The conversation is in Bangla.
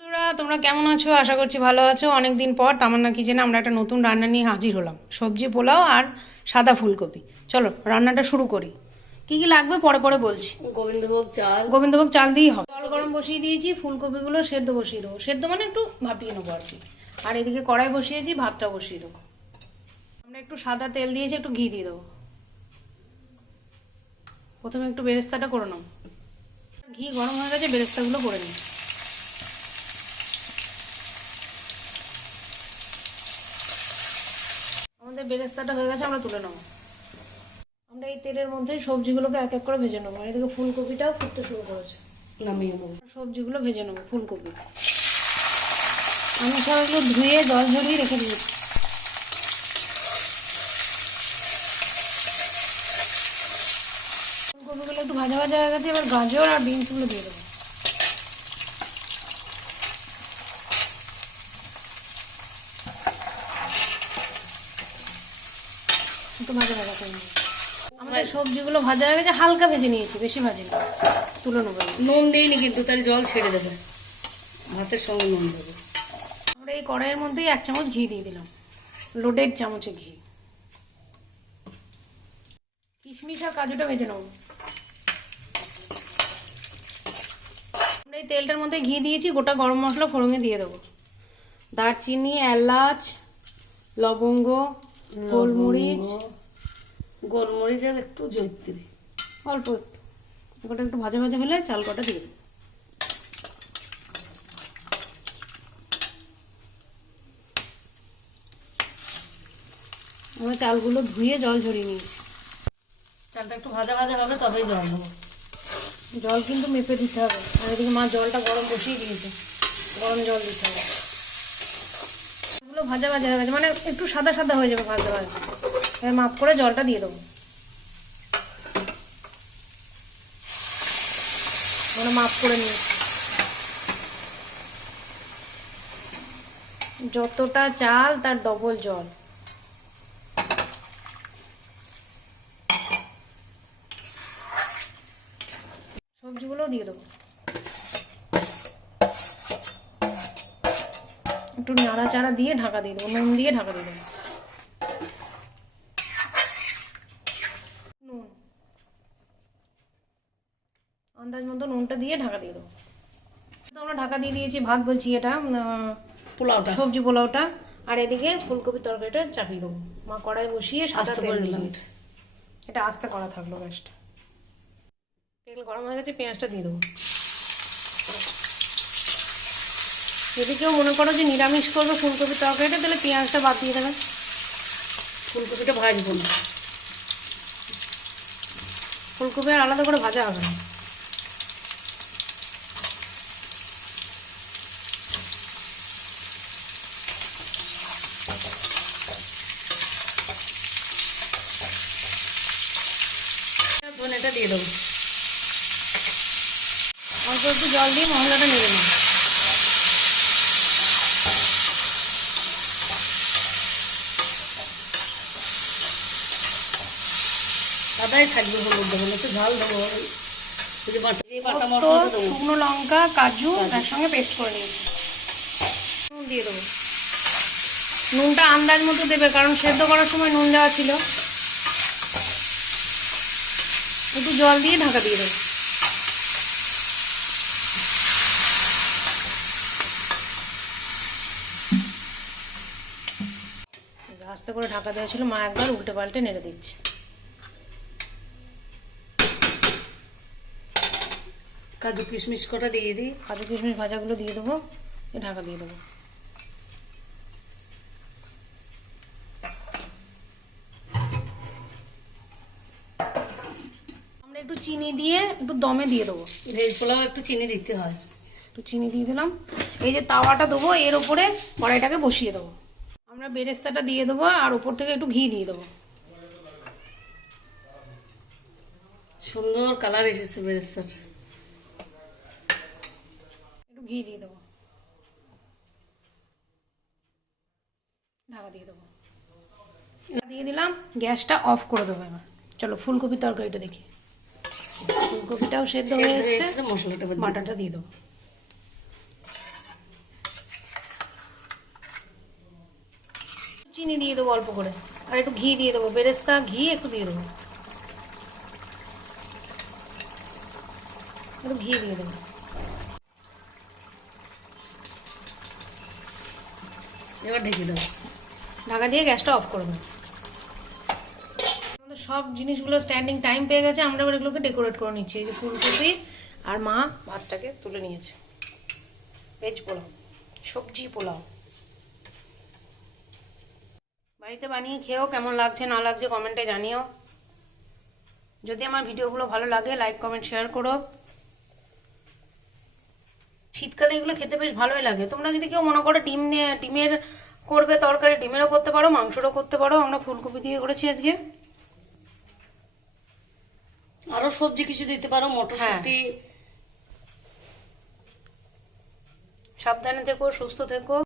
বন্ধুরা তোমরা কেমন আছো? আশা করছি ভালো আছো। অনেকদিন পর তামান্না কিচেনে আমরা একটা নতুন রান্না নিয়ে হাজির হলাম, সবজি পোলাও আর সাদা ফুলকপি। চলো রান্নাটা শুরু করি। কি কি লাগবে পরে পরে বলছি। গোবিন্দভোগ চাল দিয়েই হবে। জল গরম বসিয়ে দিয়েছি, ফুলকপিগুলো সেদ্ধ বসিয়ে দেবো, সেদ্ধ মানে একটু ভাপিয়ে নেবো আর কি। আর এদিকে কড়াই বসিয়েছি, ভাতটা বসিয়ে দেবো। আমরা একটু সাদা তেল দিয়েছি, একটু ঘি দিয়ে দেবো। প্রথমে একটু বেরেস্তাটা করে নেবো। ঘি গরম হয়ে গেছে, বেরেস্তাগুলো করে নিই। আমাদের বেরেস্তাটা হয়ে গেছে, আমরা তুলে নেবো। আমরা এই তেলের মধ্যে সবজিগুলোকে এক এক করে ভেজে নেবো। এদিকে ফুলকপিটাও ফুটতে শুরু করেছে, নামিয়ে নেবো। সবজিগুলো ভেজে নেবো। ফুলকপি আমি সব এগুলো ধুয়ে জল ঝরিয়ে রেখে দিয়েছি। ফুলকপিগুলো একটু ভাজা ভাজা হয়ে গেছে, এবার গাজর আর বিনসগুলো দিয়ে দেবো। একটু ভাজা ভাজা করে নেবো। আমাদের সবজিগুলো ভাজা হয়ে গেছে, হালকা ভেজে নিয়েছি, বেশি ভাজিনি। তুলে নেবো। নুন দিইনি কিন্তু, তাহলে জল ছেড়ে দেবে, ভাতের সঙ্গে নুন দেবে। আমরা এই কড়াইয়ের মধ্যেই 1 চামচ ঘি দিয়ে দিলাম, লোডেড চামচে ঘি। কিশমিশ আর কাজুটা ভেজে নেবো। আমরা এই তেলটার মধ্যে ঘি দিয়েছি, গোটা গরম মশলা ফোড়নে দিয়ে দেবো। দারচিনি, এলাচ, লবঙ্গ, গোলমরিচ, গোলমরিচ আর একটু জৈত্রী, অল্প একটু। ওটা একটু ভাজা ভাজা হলে চাল কটা দিয়ে দেবো। আমরা চালগুলো ধুয়ে জল ঝরিয়ে নিয়েছি। চালটা একটু ভাজা ভাজা হবে, তবেই জল দেবো। জল কিন্তু মেপে দিতে হবে। আর এদিকে মা জলটা গরম বসিয়ে দিয়েছে, গরম জল দিতে হবে। এগুলো ভাজা ভাজা হয়ে গেছে, মানে একটু সাদা সাদা হয়ে যাবে ভাজা ভাজা। এবার মাপ করে জলটা দিয়ে দেবো। মানে মাপ করে নিয়েছি। যতটা চাল তার ডবল জল। সবজিগুলো দিয়ে দেবো। একটু নাড়াচাড়া দিয়ে ঢাকা দিয়ে দেবো, নুন দিয়ে ঢাকা দিয়ে দেবো। নুন আন্দাজ মতো নুনটা দিয়ে ঢাকা দিয়ে দেবো। তো আমরা ঢাকা দিয়ে দিয়েছি। ভাত বলছি, এটা পোলাওটা, সবজি পোলাওটা। আর এদিকে ফুলকপির তরকারিটা চাপিয়ে দেবো। মা কড়াই বসিয়ে সাদা আস্তে তেল করে দিলাম। দিলাম। এটা আস্তে করা থাকলো গ্যাসটা। তেল গরম হয়ে গেছে, পেঁয়াজটা দিয়ে দেবো। যদি কেউ মনে করো যে নিরামিষ করবে ফুলকপির তরকারিটা, তাহলে পেঁয়াজটা বাদ দিয়ে দেবে। ফুলকপিটা ভাজবো না, ফুলকপি আর আলাদা করে ভাজা হবে না। ধনেটা দিয়ে দেবো। অল্প একটু জল দিয়ে মশলাটা নেড়ে নেব। সাদাই থাকবে, হলুদ দেবো না, একটু ঝাল দেবো। শুকনো লঙ্কা, কাজু একসঙ্গে পেস্ট করে নিয়েছি। নুন দিয়ে দেবো। নুনটা আন্দাজ মতো দেবে, কারণ সেদ্ধ করার সময় নুন দেওয়া ছিল। একটু জল দিয়ে ঢাকা দিয়ে দেবো। আস্তে করে ঢাকা দেওয়া ছিল, মা একবার উল্টে পাল্টে নেড়ে দিচ্ছে। কাজু কিশমিশ কটা দিয়ে দিই। কাজু কিশমিশ ভাজাগুলো দিয়ে দেবো, ঢাকা দিয়ে দেবো। আমরা একটু চিনি দিয়ে একটু দমে দিয়ে দেবো। ভেজ পোলাও একটু চিনি দিতে হয়। একটু চিনি দিয়ে দিলাম। এই যে তাওয়াটা দেবো, এর ওপরে কড়াইটাকে বসিয়ে দেবো। আমরা বেরেস্তাটা দিয়ে দেবো, আর ওপর থেকে একটু ঘি দিয়ে দেবো। সুন্দর কালার এসেছে বেরেস্তার। একটু ঘি দিয়ে দেবো, ঢাকা দিয়ে দেবো। দিয়ে দিলাম, গ্যাসটা অফ করে দেবো। এবার চলো ফুলকপির তরকারিটা দেখি। ফুলকপিটাও সেদ্ধ হয়ে এসেছে, মশলাটা বাটাটা দিয়ে দেবো। চিনি দিয়ে দেবো অল্প করে, আর একটু ঘি দিয়ে দেবো, বেরেস্তা ঘি একটু দিয়ে দেবো, একটু ঘি দিয়ে দেবো। এবার ঢেকে দেবো। ঢাকা দিয়ে গ্যাসটা অফ করে দেবো। আমাদের সব জিনিসগুলো স্ট্যান্ডিং টাইম পেয়ে গেছে, আমরা এবার এগুলোকে ডেকোরেট করে নিচ্ছি। এই যে ফুলকপি আর মা ভাতটাকে তুলে নিয়েছে। ভেজ পোলাও, সবজি পোলাও। বাড়িতে বানিয়ে খেয়েও কেমন লাগছে না লাগছে কমেন্টে জানিও। যদি আমার ভিডিওগুলো ভালো লাগে লাইক কমেন্ট শেয়ার করো। শীতকালে এগুলো খেতে বেশ ভালোই লাগে। তোমরা যদি কেউ মনে করো ডিমের করবে তরকারি, ডিমেরও করতে পারো, মাংসরও করতে পারো। আমরা ফুলকপি দিয়ে করেছি আজকে। আরো সবজি কিছু দিতে পারো, মটরশুঁটি। সাবধানে থেকো, সুস্থ থেকো।